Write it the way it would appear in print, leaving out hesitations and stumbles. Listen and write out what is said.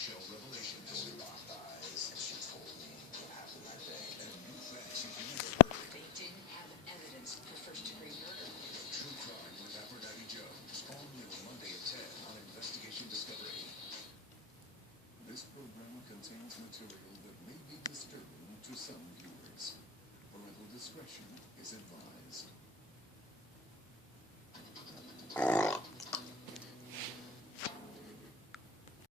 bombshell revelations. We locked eyes, and she told me what happened that day. And new facts you've never heard. They didn't have evidence for first-degree murder. True Crime with Aphrodite Jones. All new Monday at 10 on Investigation Discovery. This program contains material that may be disturbing to some viewers. Parental discretion is advised.